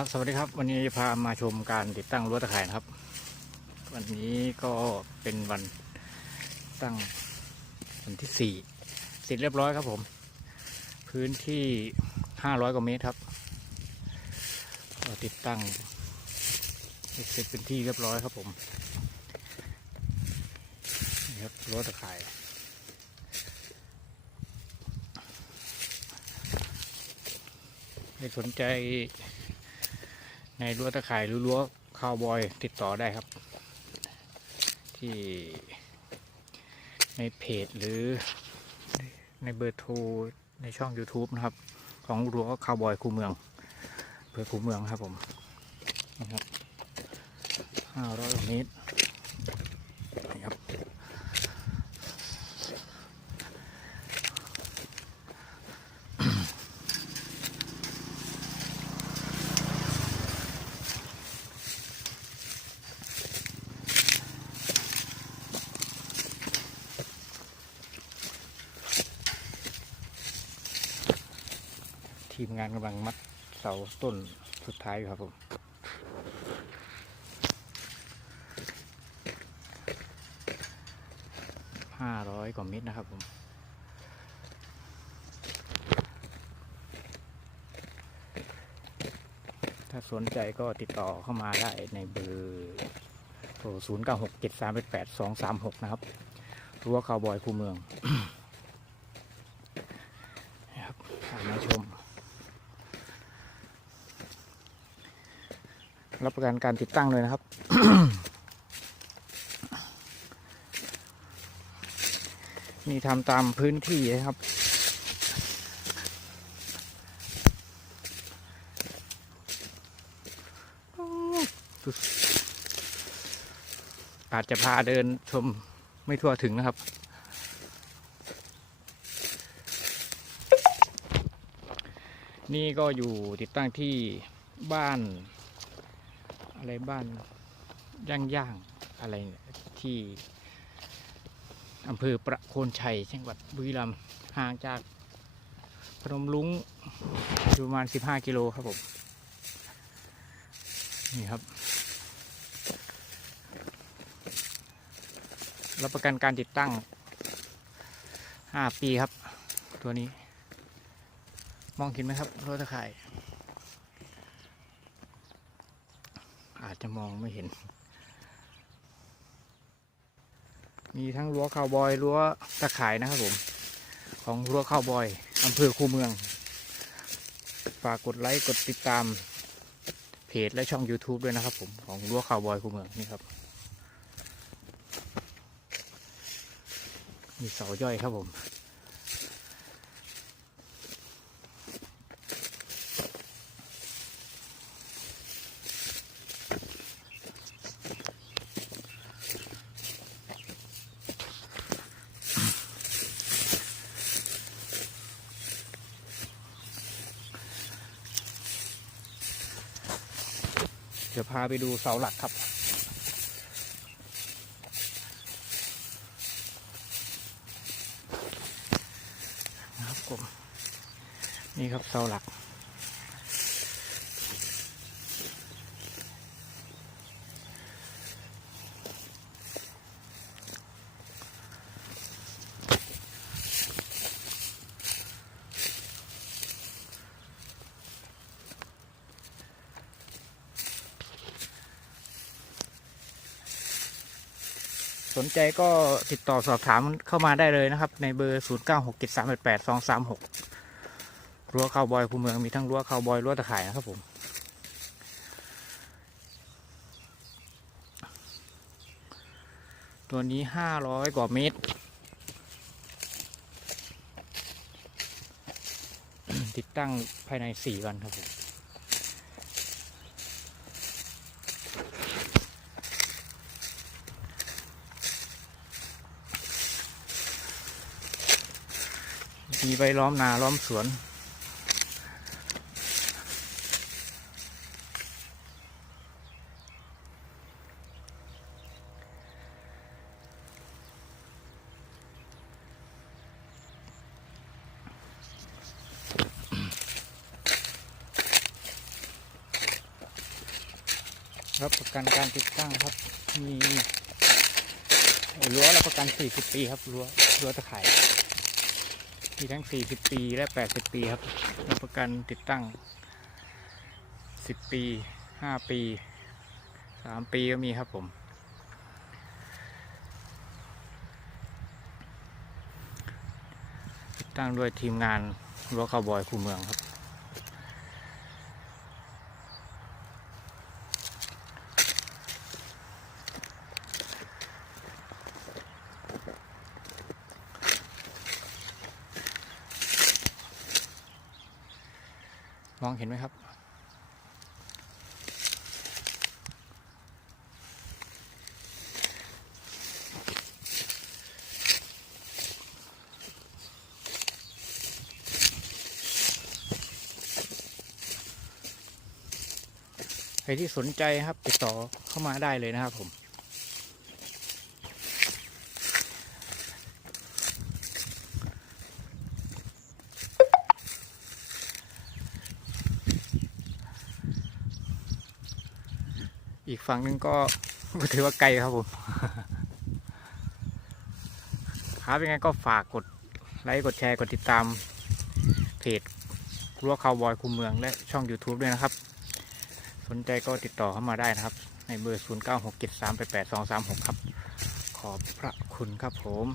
ครับสวัสดีครับวันนี้พามาชมการติดตั้งรั้วตะข่ายนะครับ วันนี้ก็เป็นวันตั้งวันที่สี่เสร็จเรียบร้อยครับผม พื้นที่ห้าร้อยกว่าเมตรครับก็ติดตั้งเสร็จเป็นที่เรียบร้อยครับผมนี่ครับรั้วตะข่ายใครสนใจ ในรั้วตะข่ายหรือรั้วคาวบอยติดต่อได้ครับ ที่ในเพจหรือในเบอร์โทรในช่อง YouTube นะครับ ของรั้วคาวบอยคูเมืองเพื่อคูเมืองครับผมนะครับห้าร้อยเมตร ทีมงานกำลังมัดเสาต้นสุดท้ายอยู่ครับผมห้าร้อยกว่าเมตรนะครับผมถ้าสนใจก็ติดต่อเข้ามาได้ในเบอร์โทรศูนย์เก้าหกเจ็ดสามแปดสองสามหกนะครับรั้วคาวบอยคูเมือง นะครับตามมาชม รับประกันการติดตั้งเลยนะครับมีทำตามพื้นที่นะครับ อาจจะพาเดินชมไม่ทั่วถึงนะครับนี่ก็อยู่ติดตั้งที่บ้าน อะไรบ้านย่างย่างๆอะไรที่อำเภอประโคนชัยจังหวัดบุรีรัมย์ห่างจากพนมลุงประมาณ 15 กิโลครับผม นี่ครับ รับประกันการติดตั้ง 5 ปีครับ ตัวนี้ มองเห็นไหมครับรถตะข่าย อา จจะมองไม่เห็น มีทั้งรั้วคาวบอยรั้วตะข่ายนะครับผม ของรั้วคาวบอยอำเภอคูเมือง ฝากกดไลค์กดติดตามเพจและช่อง YouTube ด้วยนะครับผมของรั้วคาวบอยคูเมืองนี่ครับ มีเสาย่อยครับผม เดี๋ยวพาไปดูเสาหลักครับ นะครับผมนี่ครับเสาหลัก สนใจก็ติดต่อสอบถามเข้ามาได้เลยนะครับ ในเบอร์ 0 9 6 7 3 8 8 2 3 6 รั้วคาวบอยคูเมืองมีทั้งรั้วคาวบอยรั้วตะข่ายนะครับผมตัวนี้500กว่าเมตร ติดตั้งภายใน4วันครับผม มีใบล้อมนาล้อมสวน รับประกันการติดตั้งครับ มีรั้วรับประกัน 40 ปีครับรั้วรั้วตะข่าย มีทั้ง 40 ปีและ 80 ปีครับรับประกันติดตั้ง 10 ปี 5 ปี 3 ปีก็มีครับผมติดตั้งด้วยทีมงานรั้วคาวบอยคูเมืองครับ มองเห็นไหมครับ ใครที่สนใจครับติดต่อเข้ามาได้เลยนะครับผม อีกฝั่งนึงก็ก็ถือว่าไกลครับผมครับยังไงก็ฝากกดไลค์กดแชร์กดติดตามเพจรั้วคาวบอยคุมเมือง และช่อง YouTube ด้วยนะครับ สนใจก็ติดต่อเข้ามาได้นะครับ ในเบอร์ 0967388236 ครับ ขอบพระคุณครับผม